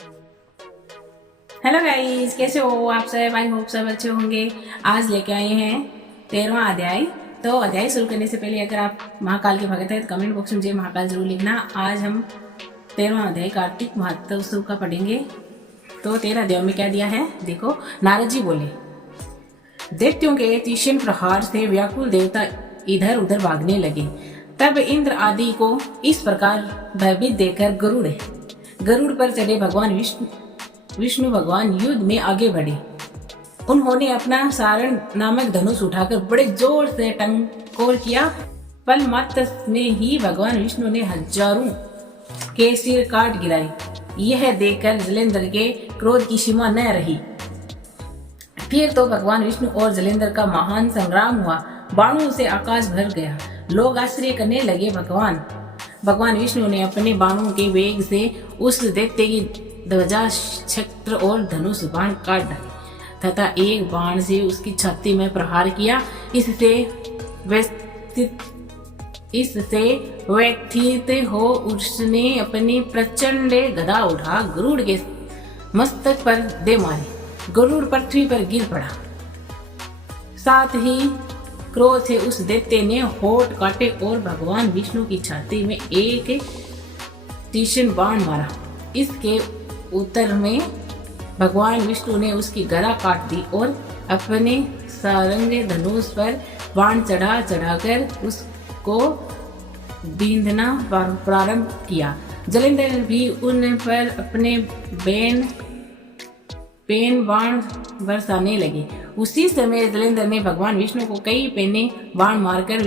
Hello guys, कैसे हो आप सब। आई होप सब अच्छे होंगे। आज लेके आए हैं 13वां अध्याय। तो अध्याय शुरू करने से पहले अगर आप महाकाल के भक्त हैं तो कमेंट बॉक्स में जय महाकाल जरूर लिखना। आज हम 13वां अध्याय कार्तिक महोत्सव का पढ़ेंगे। तो 13 अध्याय में क्या दिया है देखो। नारद जी बोले, दैत्यों के तीक्ष्ण प्रहार से व्याकुल देवता इधर उधर भागने लगे। तब इंद्र आदि को इस प्रकार भयभीत देखकर गरुड़ पर चढ़े भगवान विष्णु भगवान युद्ध में आगे बढ़े। उन्होंने अपना सारण नामक धनुष उठाकर बड़े जोर से टंकोर किया। पल मात्र में ही भगवान विष्णु ने हजारों के सिर काट गिराए। यह देखकर जलेंद्र के क्रोध की सीमा न रही। फिर तो भगवान विष्णु और जलेंद्र का महान संग्राम हुआ। बाणों से आकाश भर गया। लोग आश्चर्य करने लगे। भगवान विष्णु ने अपने बाणों के वेग से उस दैत्य की ध्वजा, छत्र और धनुष बाण काट डाले तथा एक बाण से उसकी छाती में प्रहार किया। इससे व्यथित हो उसने अपनी प्रचंड गदा उठा गरुड़ के मस्तक पर दे मारे। गरुड़ पृथ्वी पर गिर पड़ा। साथ ही क्रोध से उस दैत्य ने होठ काटे और भगवान विष्णु की छाती में एक तीक्ष्ण बाण मारा। इसके उत्तर में भगवान विष्णु ने उसकी गदा काट दी और अपने सारंग धनुष पर बाण चढ़ाकर उसको बींधना प्रारंभ किया। जलेंद्र भी उन पर अपने पेन बाण बरसाने लगे। उसी समय जलेंद्र ने भगवान विष्णु को कई पेने बाण मारकर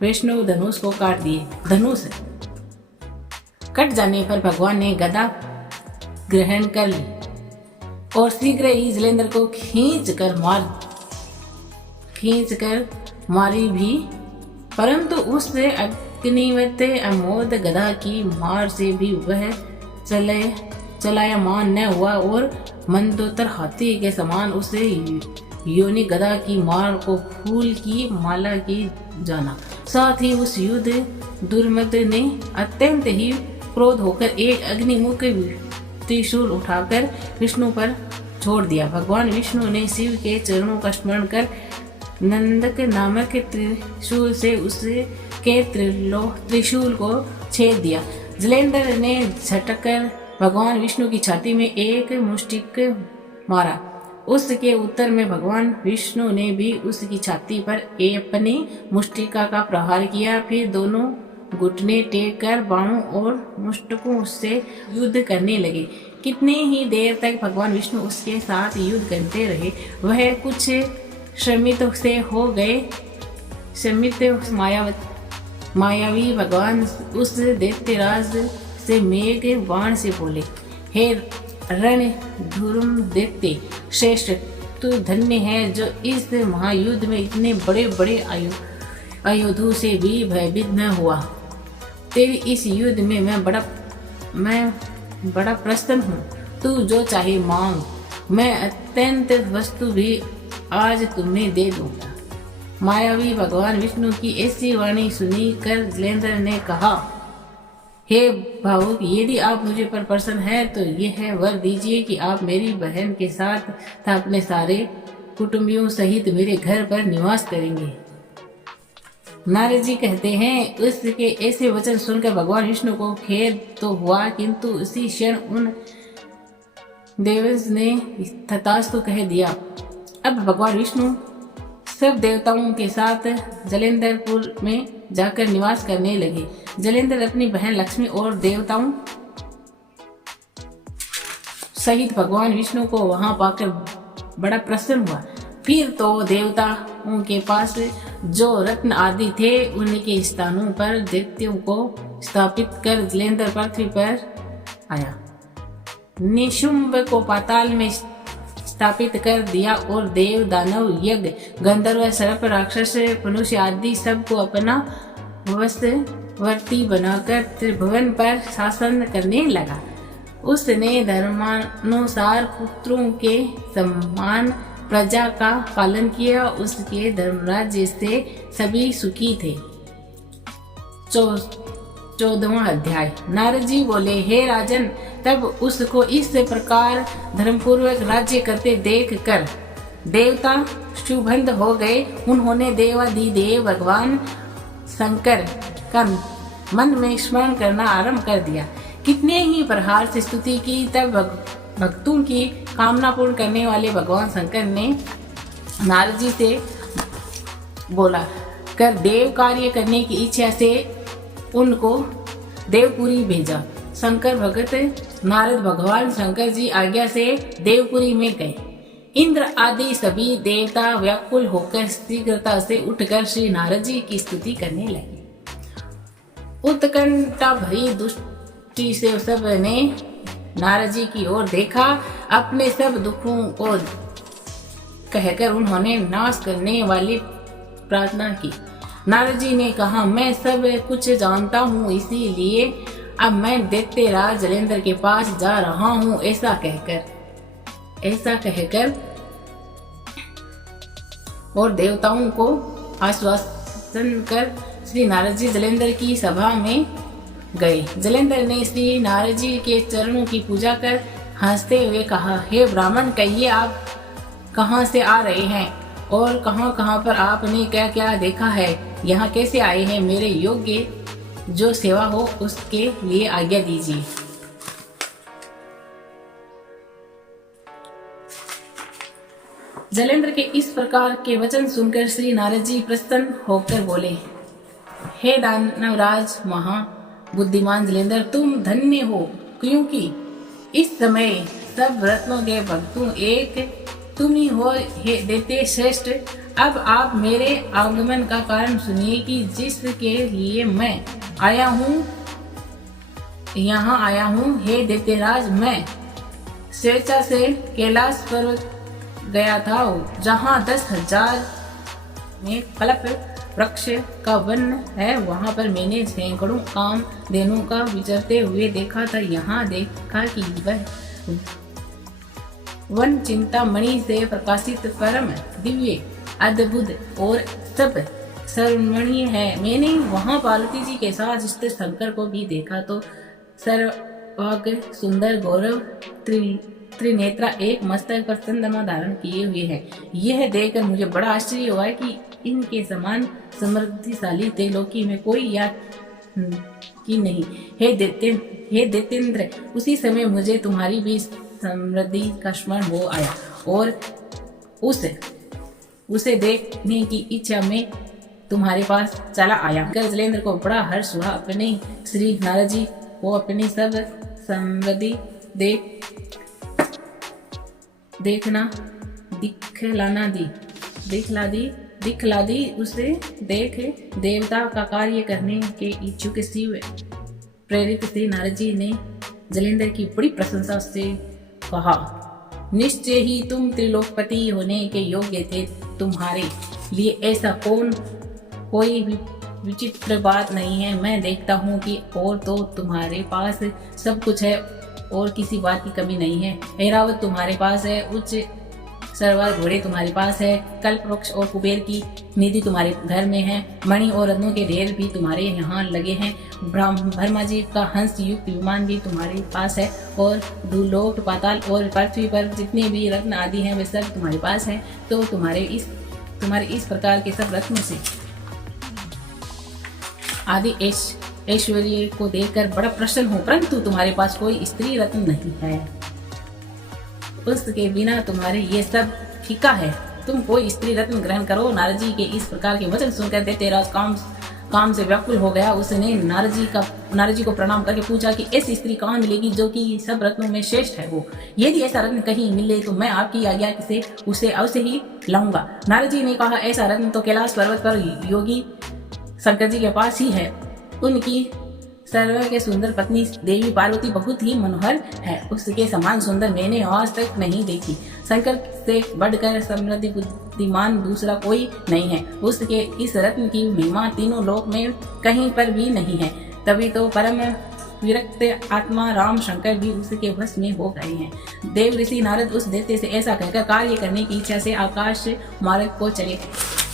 विष्णु धनुष को काट दिए। धनुष कट जाने पर भगवान ने गदा ग्रहण कर ली और शीघ्र ही जलेंद्र को खींच कर मारी भी, परंतु उस अग्निवत अमोद गदा की मार से भी वह चलायमान न हुआ और मंदोदर हाथी के समान उसे योनि गदा की मार को फूल की माला की जाना। साथ ही उस युद्ध दुर्मद ने अत्यंत ही क्रोध होकर एक अग्निमुख त्रिशूल उठाकर विष्णु पर छोड़ दिया। भगवान विष्णु ने शिव के चरणों का स्मरण कर नंदक नामक त्रिशूल से उसके त्रिशूल को छेद दिया। जलेंद्र ने झटकर भगवान विष्णु की छाती में एक मुष्टिक मारा। उसके उत्तर में भगवान विष्णु ने भी उसकी छाती पर अपनी मुष्टिका का प्रहार किया। फिर दोनों घुटने टेक कर बाणों और मुष्टकों से युद्ध करने लगे। कितने ही देर तक भगवान विष्णु उसके साथ युद्ध करते रहे। वह कुछ श्रमित से हो गए। मायावी भगवान उस दैत्यराज से मेघ बाण से बोले, हे रण धुरुम दैत्य श्रेष्ठ, तू धन्य है जो इस महायुद्ध में इतने बड़े बड़े आयुधों से भी भयभीत न हुआ। तेरी इस युद्ध में मैं बड़ा प्रसन्न हूँ। तू जो चाहे मांग, मैं अत्यंत वस्तु भी आज तुम्हें दे दूंगा। मायावी भगवान विष्णु की ऐसी वाणी सुनी कर जलेंद्र ने कहा, हे भावुक, यदि आप मुझे पर प्रसन्न हैं तो यह वर दीजिए कि आप मेरी बहन के साथ तथा अपने सारे कुटुंबियों सहित मेरे घर पर निवास करेंगे। नारद जी कहते हैं, उसके ऐसे वचन सुनकर भगवान विष्णु को खेद तो हुआ, किंतु उसी क्षण उन देवज ने तथास्तु कह दिया। अब भगवान विष्णु सब देवताओं के साथ जलेंद्रपुर में जाकर निवास करने लगे। जलेंद्र अपनी बहन लक्ष्मी और देवताओं सहित भगवान विष्णु को वहां पाकर बड़ा प्रसन्न हुआ। फिर तो देवताओं के पास जो रत्न आदि थे उनके स्थानों पर दैत्यों को स्थापित कर जलेंद्र पृथ्वी पर आया। निशुंभ को पाताल में स्थापित कर दिया और देव दानव यज्ञ गंधर्व सर्प राक्षस मनुष्य आदि सबको अपना वशवर्ती बनाकर त्रिभुवन पर शासन करने लगा। उसने धर्मानुसार पुत्रों के समान प्रजा का पालन किया। उसके धर्मराज्य से सभी सुखी थे। 14वां अध्याय। नारद जी बोले, हे राजन, तब उसको इस प्रकार धर्मपूर्वक राज्य करते देख कर देवता क्षुब्ध हो गए। उन्होंने देवाधिदेव भगवान शंकर का मन में स्मरण करना आरंभ कर दिया। कितने ही प्रहार से स्तुति की, तब भक्तों की कामना पूर्ण करने वाले भगवान शंकर ने नारद जी से बोला कर देव कार्य करने की इच्छा से उनको देवपुरी भेजा। शंकर भगत नारद भगवान शंकर जी आज्ञा से देवपुरी में गए। इंद्र आदि सभी देवता व्याकुल होकर शीघ्रता से उठकर श्री नारद जी की स्तुति करने लगे। उत्कंठा भरी दृष्टि से सब ने नारद जी की ओर देखा। अपने सब दुखों को कहकर उन्होंने नाश करने वाली प्रार्थना की। नारद जी ने कहा, मैं सब कुछ जानता हूँ, इसीलिए अब मैं दैत्यराज जलेंद्र के पास जा रहा हूँ। ऐसा कहकर और देवताओं को आश्वासन कर श्री नारद जी जलेंद्र की सभा में गए। जलेंद्र ने श्री नारद जी के चरणों की पूजा कर हंसते हुए कहा, हे ब्राह्मण, कहिए आप कहाँ से आ रहे हैं और कहाँ पर आपने क्या क्या देखा है, यहाँ कैसे आए हैं? मेरे योग्य जो सेवा हो उसके लिए आज्ञा दीजिए। जलेंद्र के इस प्रकार के वचन सुनकर श्री नारद जी प्रसन्न होकर बोले, हे दानवराज महाबुद्धिमान जलेंद्र, तुम धन्य हो, क्योंकि इस समय सब रत्नों के भक्तों एक तुम ही हो, हे दैत्य श्रेष्ठ। अब आप मेरे आगमन का कारण सुनिए कि जिसके लिए मैं यहाँ आया हूँ। हे दैत्यराज, मैं स्वेच्छा से कैलाश पर्वत गया था, जहाँ 10,000 में कल्प वृक्ष का वन है। वहाँ पर मैंने सैकड़ों कामधेनुओं का विचरते हुए देखा था। यहाँ देखा कि वह वन चिंतामणि से प्रकाशित परम दिव्य अद्भुत और सब सर्वमणीय है। मैंने वहाँ पार्वती जी के साथ स्थित शंकर को भी देखा तो सर्वांग सुंदर गौरव त्रिनेत्रा एक मस्तक पर चंद्रमा धारण किए हुए हैं। यह देखकर मुझे बड़ा आश्चर्य हुआ कि इनके समान समृद्धिशाली त्रिलोकी में कोई या कि नहीं। हे दैत्येंद्र, उसी समय मुझे तुम्हारी भी समृद्धि का स्मरण हो आया और उसे देखने की इच्छा में तुम्हारे पास चला आया। जलेंद्र को बड़ा हर्ष हुआ। अपने श्री नारद जी को अपनी सब समृद्धि दिखला दी। उसे देख देवता का कार्य करने के इच्छुक शिव प्रेरित श्री नारद जी ने जलेंद्र की बड़ी प्रशंसा से कहा, निश्चय ही तुम त्रिलोकपति होने के योग्य थे। तुम्हारे लिए ऐसा कोई विचित्र बात नहीं है। मैं देखता हूँ कि और तो तुम्हारे पास सब कुछ है और किसी बात की कमी नहीं है। ऐरावत तुम्हारे पास है, उच्च सरवार घोड़े तुम्हारे पास है, कल्प वृक्ष और कुबेर की निधि तुम्हारे घर में है, मणि और रत्नों के ढेर भी तुम्हारे यहाँ लगे हैं, ब्रह्मा जी का हंस युक्त विमान भी तुम्हारे पास है और भूलोक पाताल और पृथ्वी पर जितने भी रत्न आदि हैं वे सब तुम्हारे पास हैं। तो तुम्हारे इस प्रकार के सब रत्नों से आदि ऐश्वर्य को देखकर बड़ा प्रसन्न हो, परंतु तुम्हारे पास कोई स्त्री रत्न नहीं है। उसके बिना तुम्हारे ये सब फीका है। तुम कोई स्त्री रत्न ग्रहण करो। नारद जी के इस प्रकार के वचन सुनकर दैत्यराज काम से व्याकुल हो गया। उसने नारद जी को प्रणाम करके पूछा कि ऐसी स्त्री कहाँ मिलेगी जो कि सब रत्नों में श्रेष्ठ है। वो यदि ऐसा रत्न कहीं मिले तो मैं आपकी आज्ञा से उसे अवश्य ही लाऊंगा। नारद जी ने कहा, ऐसा रत्न तो कैलाश पर्वत पर योगी शंकर जी के पास ही है। उनकी सर्व के सुंदर पत्नी देवी पार्वती बहुत ही मनोहर है। उसके समान सुंदर मैंने आज तक नहीं देखी। शंकर से बढ़कर समृद्धि बुद्धिमान दूसरा कोई नहीं है। उसके इस रत्न की महिमा तीनों लोक में कहीं पर भी नहीं है। तभी तो परम विरक्त आत्मा राम शंकर भी उसके वश में हो गए हैं। देव ऋषि नारद उस दैत्य से ऐसा कहकर कार्य करने की इच्छा से आकाश मार्ग को चले गए।